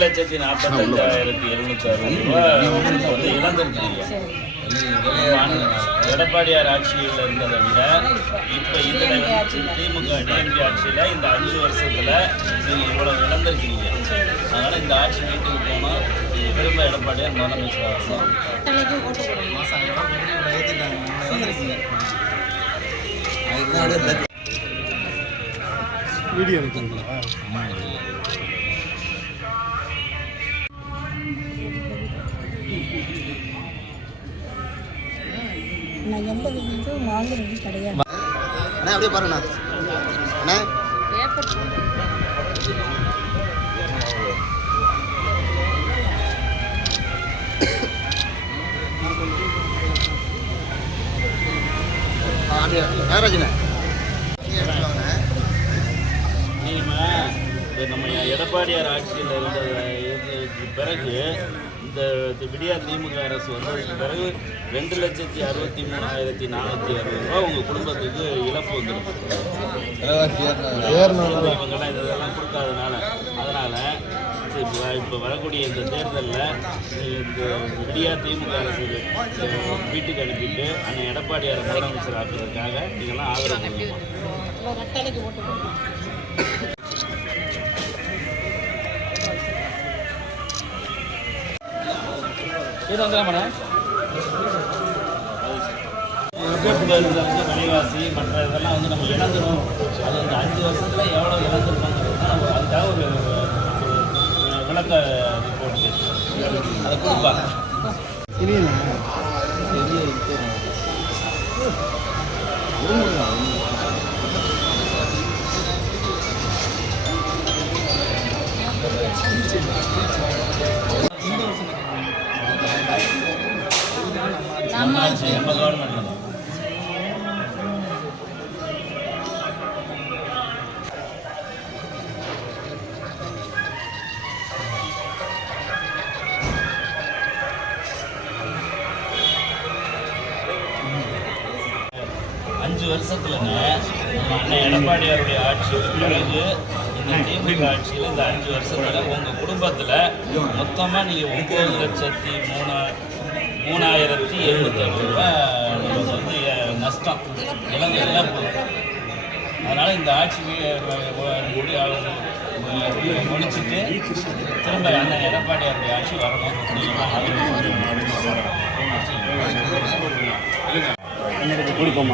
2,45,760 வந்து இழந்திருக்கீங்க. எடப்பாடியார் ஆட்சியில் இருந்ததை விட இப்போ இதில் திமுக டிஎம்கே ஆட்சியில் இந்த 5 வருஷத்தில் நீங்கள் இவ்வளவு இழந்திருக்கீங்க. அதனால் இந்த ஆட்சி வீட்டுக்கு போனால் திரும்ப எடப்பாடியார் முதலமைச்சர் ஆகணும். வீடியோ எடுக்கணுங்களா? நான் எந்த விஷயத்தையும் வாங்குறது கிடையாது. அண்ணா அப்படியே பாருங்கண்ணா. அண்ணா நாகராஜண்ணா நம்ம எடப்பாடியார் ஆட்சியில் இருந்ததுக்கு பிறகு இந்த விடியா திமுக அரசு வந்ததுக்கு பிறகு 2,63,460 ரூபா உங்கள் குடும்பத்துக்கு இழப்பு வந்துடும். இவங்கெல்லாம் இதெல்லாம் கொடுக்காதனால அதனால் இப்போ வரக்கூடிய இந்த தேர்தலில் இந்த விடியா திமுக அரசு வீட்டுக்கு அனுப்பிட்டு அண்ணன் எடப்பாடியார் முதலமைச்சர் ஆக்குறதுக்காக இதெல்லாம் ஆதரவு பண்ணுவோம். விலைவாசி மற்ற இதெல்லாம் வந்து நம்ம இழந்துடும். அது அந்த 5 வருஷத்தில் எவ்வளோ இழந்துருக்கோங்கிறது அதுக்காக ஒரு விளக்க ரிப்போர்ட் அதை கொடுப்பாங்க. நம்ம கவர்மெண்ட் 5 வருஷத்துல நம்ம அண்ணன் எடப்பாடியாருடைய ஆட்சிக்கு பிறகு இந்த திமுக ஆட்சியில் இந்த 5 வருஷத்துல உங்கள் குடும்பத்தில் மொத்தமாக நீங்கள் 9,03,760 ரூபா வந்து நஷ்டம் இழப்பு. அதனால் இந்த ஆட்சி முடிச்சுட்டு திரும்ப அண்ணன் எடப்பாடியாருடைய ஆட்சி வரணும். கொடுப்போம்.